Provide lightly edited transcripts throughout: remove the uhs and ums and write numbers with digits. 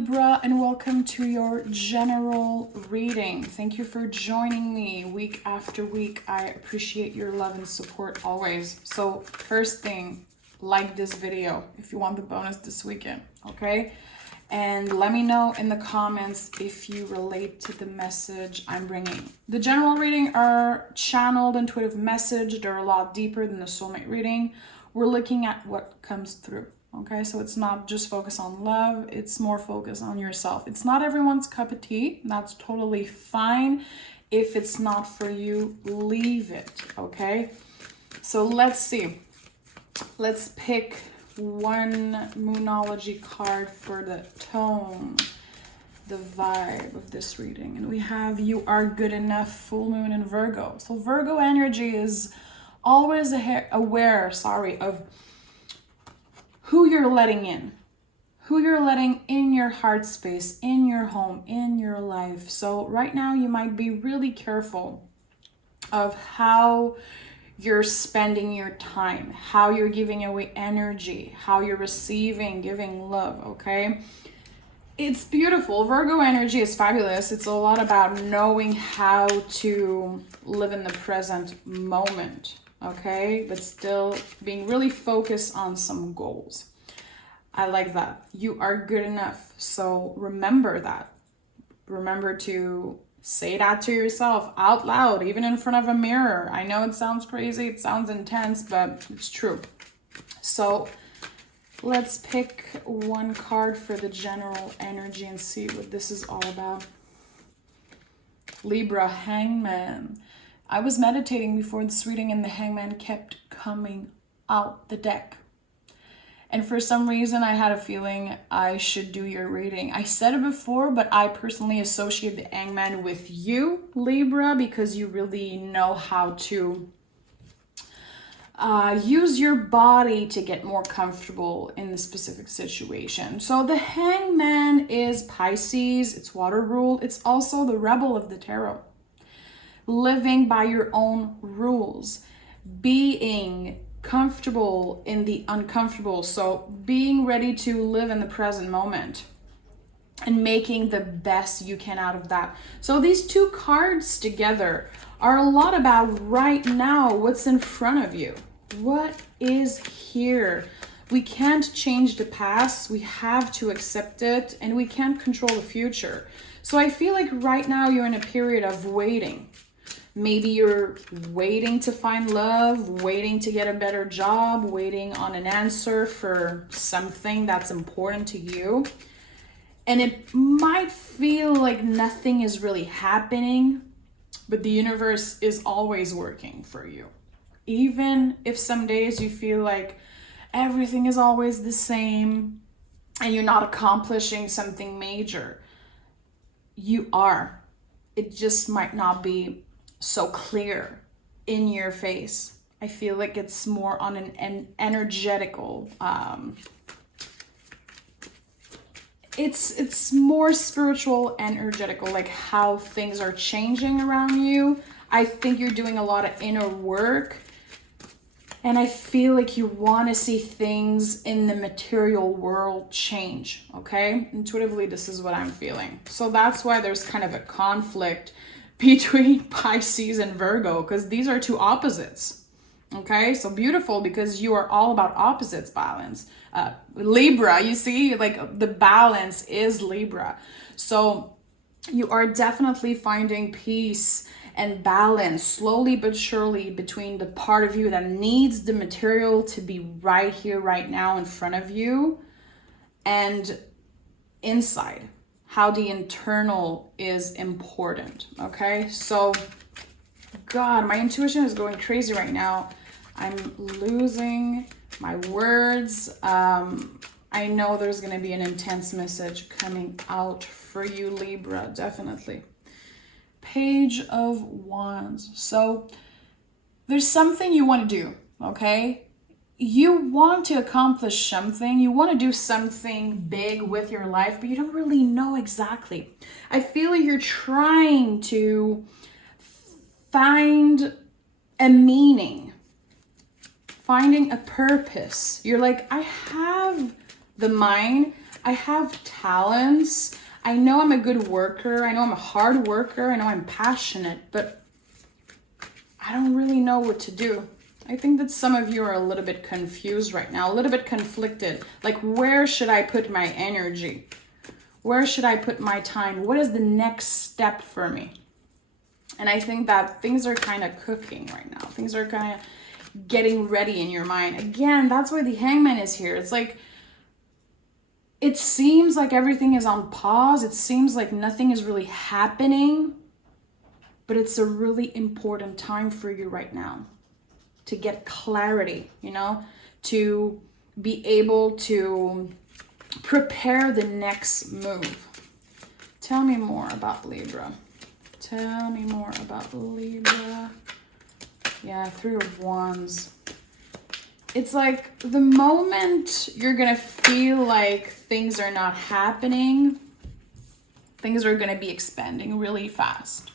Libra, and welcome to your general reading. Thank you for joining me week after week. I appreciate your love and support always. So first thing, like this video if you want the bonus this weekend, okay? And let me know in the comments if you relate to the message I'm bringing. The general reading are channeled intuitive message. They're a lot deeper than the soulmate reading. We're looking at what comes through. Okay, so it's not just focus on love, it's more focus on yourself. It's not everyone's cup of tea. That's totally fine. If it's not for you, leave it, okay? So let's see. Let's pick one Moonology card for the tone, the vibe of this reading. And we have You Are Good Enough, full moon in Virgo. So Virgo energy is always aware of who you're letting in, who you're letting in your heart space, in your home, in your life. So right now you might be really careful of how you're spending your time, how you're giving away energy, how you're giving love, okay? It's beautiful. Virgo energy is fabulous. It's a lot about knowing how to live in the present moment, okay? But still being really focused on some goals. I like that. You are good enough. So remember that. Remember to say that to yourself out loud, even in front of a mirror. I know it sounds crazy, it sounds intense, but it's true. So let's pick one card for the general energy and see what this is all about. Libra, Hangman. I was meditating before this reading and the Hangman kept coming out the deck. And for some reason, I had a feeling I should do your reading. I said it before, but I personally associate the Hangman with you, Libra, because you really know how to use your body to get more comfortable in the specific situation. So the Hangman is Pisces, it's water rule. It's also the rebel of the tarot. Living by your own rules, being comfortable in the uncomfortable. So being ready to live in the present moment and making the best you can out of that. So these two cards together are a lot about right now, what's in front of you. What is here? We can't change the past. We have to accept it, and we can't control the future. So I feel like right now you're in a period of waiting. Maybe you're waiting to find love, waiting to get a better job, waiting on an answer for something that's important to you. And it might feel like nothing is really happening, but the universe is always working for you. Even if some days you feel like everything is always the same and you're not accomplishing something major, you are. It just might not be so clear in your face. I feel like it's more on an energetical, it's more spiritual, energetical, like how things are changing around you. I think you're doing a lot of inner work, and I feel like you want to see things in the material world change, okay? Intuitively, this is what I'm feeling. So that's why there's kind of a conflict between Pisces and Virgo, because these are two opposites. Okay, so beautiful, because you are all about opposites balance. Libra, you see, like the balance is Libra. So you are definitely finding peace and balance slowly but surely between the part of you that needs the material to be right here, right now in front of you, and inside. How the internal is important, okay? So, God, my intuition is going crazy right now. I'm losing my words. I know there's gonna be an intense message coming out for you, Libra, definitely. Page of Wands. So, there's something you wanna do, okay? You want to accomplish something, you want to do something big with your life, but you don't really know exactly. I feel like you're trying to find a meaning, finding a purpose. You're like, I have the mind, I have talents. I know I'm a good worker. I know I'm a hard worker. I know I'm passionate, but I don't really know what to do. I think that some of you are a little bit confused right now, a little bit conflicted. Like, where should I put my energy? Where should I put my time? What is the next step for me? And I think that things are kind of cooking right now. Things are kind of getting ready in your mind. Again, that's why the Hangman is here. It's like, it seems like everything is on pause. It seems like nothing is really happening. But it's a really important time for you right now to get clarity, you know, to be able to prepare the next move. Tell me more about Libra. Tell me more about Libra. Yeah, 3 of Wands. It's like the moment you're gonna feel like things are not happening, things are gonna be expanding really fast.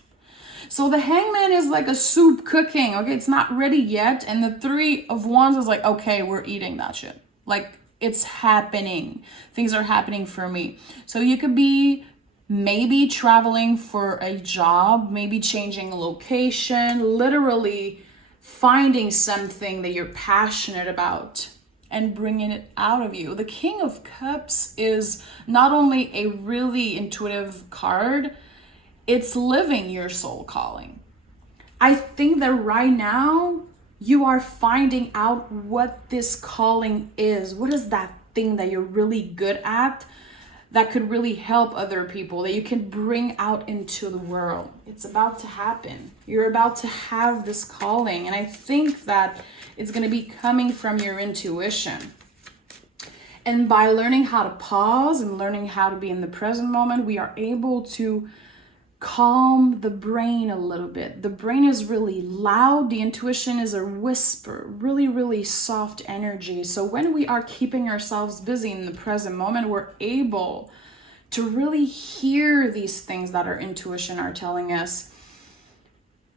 So the Hangman is like a soup cooking, okay? It's not ready yet. And the 3 of Wands is like, okay, we're eating that shit. Like, it's happening. Things are happening for me. So you could be maybe traveling for a job, maybe changing location, literally finding something that you're passionate about and bringing it out of you. The King of Cups is not only a really intuitive card, it's living your soul calling. I think that right now you are finding out what this calling is. What is that thing that you're really good at that could really help other people, that you can bring out into the world? It's about to happen. You're about to have this calling. And I think that it's going to be coming from your intuition. And by learning how to pause and learning how to be in the present moment, we are able to calm the brain a little bit. The brain is really loud. The intuition is a whisper, really, really soft energy. So when we are keeping ourselves busy in the present moment, we're able to really hear these things that our intuition are telling us.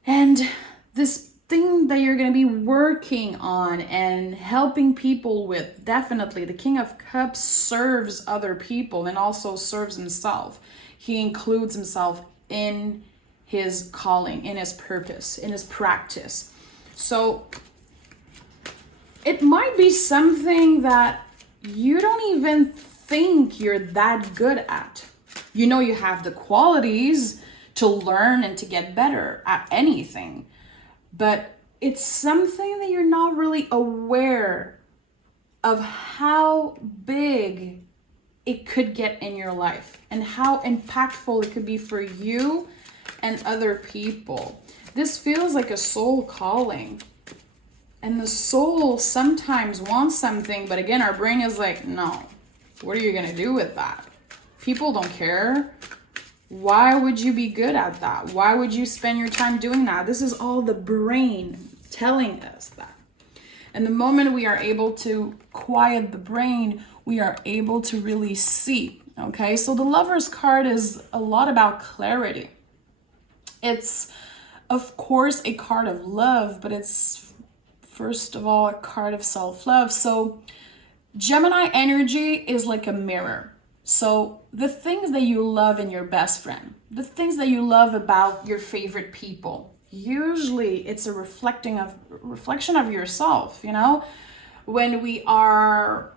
And this thing that you're going to be working on and helping people with, definitely the King of Cups serves other people and also serves himself. He includes himself in his calling, in his purpose, in his practice. So it might be something that you don't even think you're that good at. You know, you have the qualities to learn and to get better at anything, but it's something that you're not really aware of how big it could get in your life and how impactful it could be for you and other people. This feels like a soul calling. And the soul sometimes wants something, but again, our brain is like, no, what are you going to do with that? People don't care. Why would you be good at that? Why would you spend your time doing that? This is all the brain telling us that. And the moment we are able to quiet the brain, we are able to really see, okay? So the Lover's card is a lot about clarity. It's, of course, a card of love, but it's, first of all, a card of self-love. So Gemini energy is like a mirror. So the things that you love in your best friend, the things that you love about your favorite people, usually it's a reflection of yourself, you know? When we are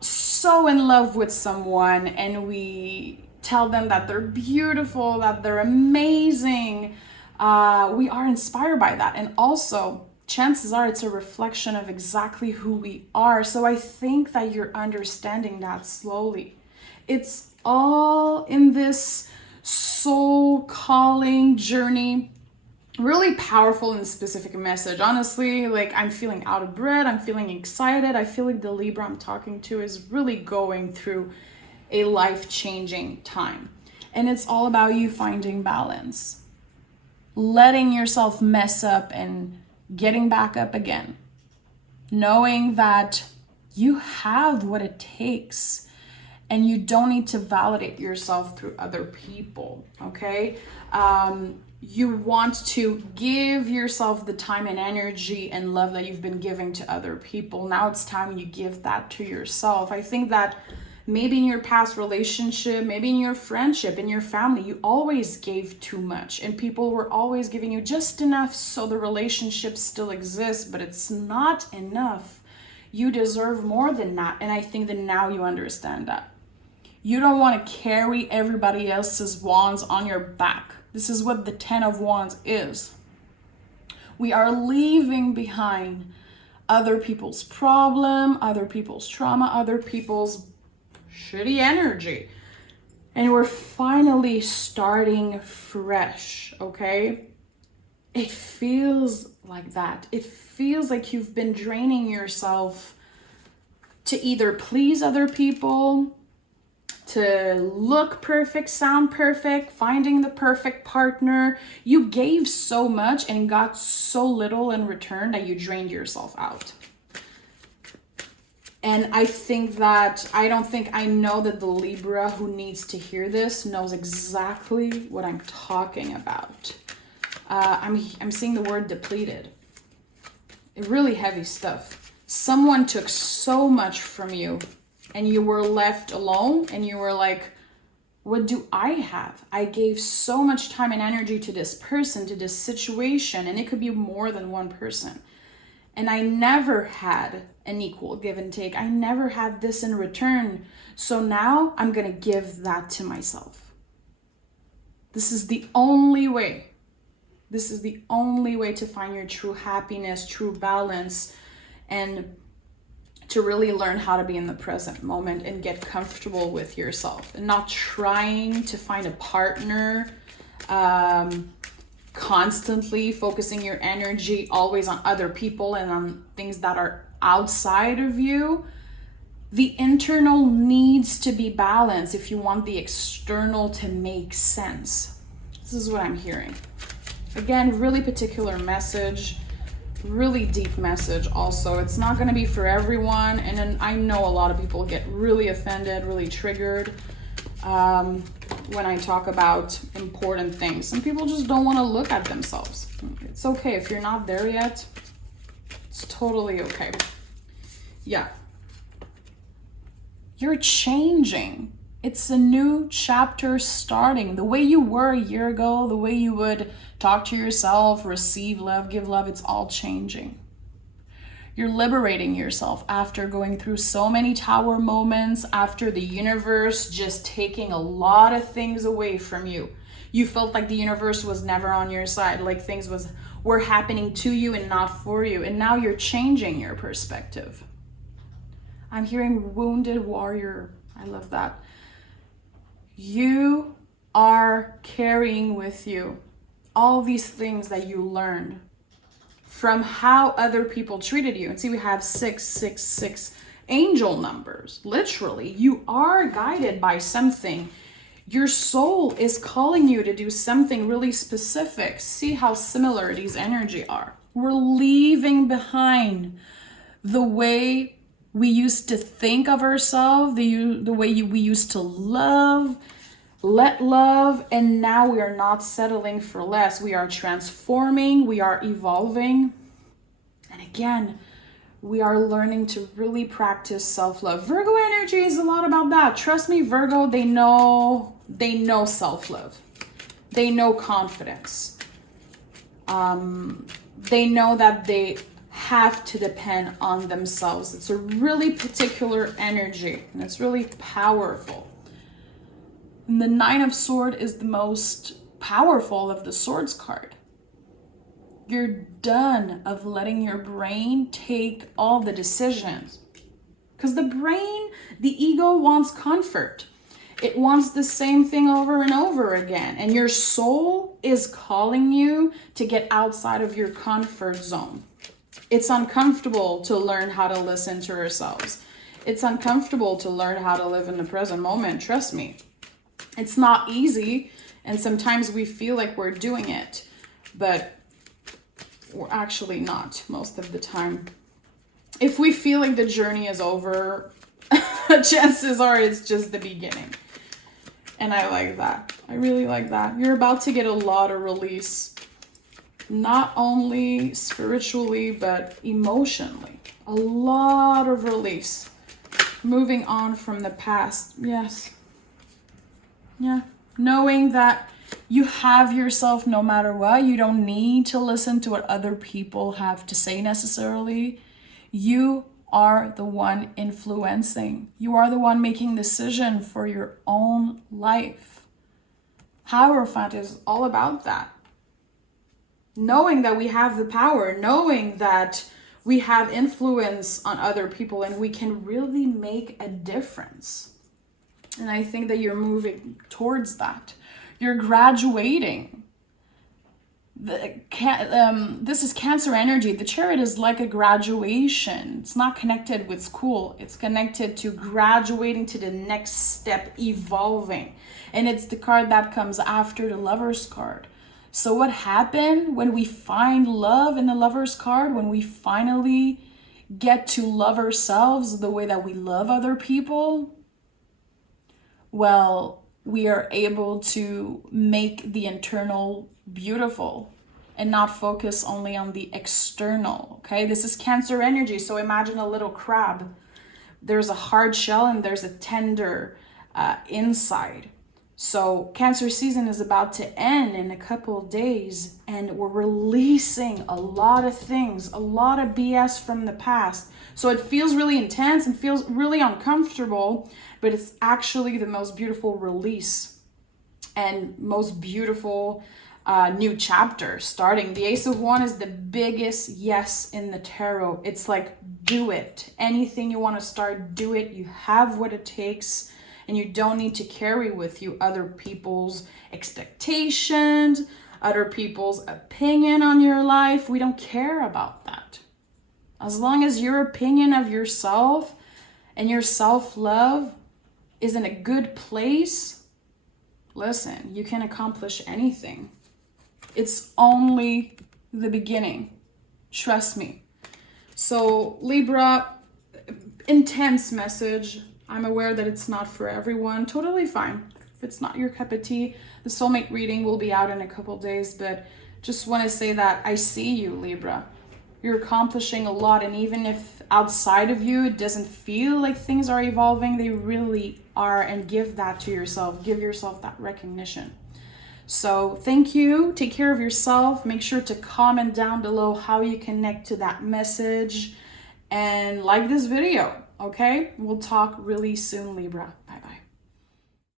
so in love with someone and we tell them that they're beautiful, that they're amazing, we are inspired by that. And also, chances are it's a reflection of exactly who we are. So I think that you're understanding that slowly. It's all in this soul calling journey. Really powerful and specific message. Honestly, like, I'm feeling out of breath. I'm feeling excited. I feel like the Libra I'm talking to is really going through a life-changing time. And it's all about you finding balance. Letting yourself mess up and getting back up again. Knowing that you have what it takes and you don't need to validate yourself through other people, okay? You want to give yourself the time and energy and love that you've been giving to other people. Now it's time you give that to yourself. I think that maybe in your past relationship, maybe in your friendship, in your family, you always gave too much and people were always giving you just enough so the relationship still exists, but it's not enough. You deserve more than that. And I think that now you understand that. You don't want to carry everybody else's wands on your back. This is what the 10 of Wands is. We are leaving behind other people's problem, other people's trauma, other people's shitty energy. And we're finally starting fresh, okay? It feels like that. It feels like you've been draining yourself to either please other people, to look perfect, sound perfect, finding the perfect partner. You gave so much and got so little in return that you drained yourself out. And I think that, I know that the Libra who needs to hear this knows exactly what I'm talking about. I'm seeing the word depleted. Really heavy stuff. Someone took so much from you and you were left alone and you were like, what do I have? I gave so much time and energy to this person, to this situation, and it could be more than one person. And I never had an equal give and take. I never had this in return. So now I'm going to give that to myself. This is the only way. This is the only way to find your true happiness, true balance, and to really learn how to be in the present moment and get comfortable with yourself and not trying to find a partner, constantly focusing your energy always on other people and on things that are outside of you. The internal needs to be balanced if you want the external to make sense. This is what I'm hearing. Again, really particular message, really deep message also. It's not going to be for everyone, and then I know a lot of people get really offended, really triggered when I talk about important things. Some people just don't want to look at themselves. It's okay if you're not there yet. It's totally okay. Yeah. You're changing. It's a new chapter starting. The way you were a year ago, the way you would talk to yourself, receive love, give love, it's all changing. You're liberating yourself after going through so many tower moments, after the universe just taking a lot of things away from you. You felt like the universe was never on your side, like things were happening to you and not for you. And now you're changing your perspective. I'm hearing wounded warrior. I love that. You are carrying with you all these things that you learned from how other people treated you. And see, we have 666 angel numbers. Literally, you are guided by something. Your soul is calling you to do something really specific. See how similar these energy are. We're leaving behind the way we used to think of ourselves, the way we used to love, let love, and now we are not settling for less. We are transforming, we are evolving. And again, we are learning to really practice self-love. Virgo energy is a lot about that. Trust me, Virgo, they know self-love. They know confidence. They know that they have to depend on themselves. It's a really particular energy and it's really powerful. And the 9 of Swords is the most powerful of the Swords card. You're done of letting your brain take all the decisions. Because the brain, the ego wants comfort. It wants the same thing over and over again. And your soul is calling you to get outside of your comfort zone. It's uncomfortable to learn how to listen to ourselves. It's uncomfortable to learn how to live in the present moment. Trust me. It's not easy. And sometimes we feel like we're doing it, but we're actually not most of the time. If we feel like the journey is over, chances are it's just the beginning. And I like that. I really like that. You're about to get a lot of release. Not only spiritually, but emotionally. A lot of release. moving on from the past. Yes. Yeah. Knowing that you have yourself no matter what. You don't need to listen to what other people have to say necessarily. You are the one influencing. You are the one making decision for your own life. Hierophant is all about that. Knowing that we have the power, knowing that we have influence on other people and we can really make a difference. And I think that you're moving towards that. You're graduating. This is Cancer energy. The Chariot is like a graduation. It's not connected with school. It's connected to graduating to the next step, evolving. And it's the card that comes after the Lover's card. So what happened when we find love in the Lover's card, when we finally get to love ourselves the way that we love other people? Well, we are able to make the internal beautiful and not focus only on the external, okay? This is Cancer energy, so imagine a little crab. There's a hard shell and there's a tender inside. So Cancer season is about to end in a couple of days, and we're releasing a lot of things, a lot of BS from the past. So it feels really intense and feels really uncomfortable, but it's actually the most beautiful release and most beautiful new chapter starting. The Ace of Wands is the biggest yes in the tarot. It's like, do it. Anything you want to start, do it. You have what it takes. And you don't need to carry with you other people's expectations, other people's opinion on your life. We don't care about that. As long as your opinion of yourself and your self-love is in a good place, listen, you can accomplish anything. It's only the beginning. Trust me. So Libra, intense message. I'm aware that it's not for everyone. Totally fine. If it's not your cup of tea, the soulmate reading will be out in a couple days, but just want to say that I see you, Libra. You're accomplishing a lot, and even if outside of you it doesn't feel like things are evolving, they really are, and give that to yourself. Give yourself that recognition. So thank you. Take care of yourself. Make sure to comment down below how you connect to that message, and like this video. Okay, we'll talk really soon, Libra.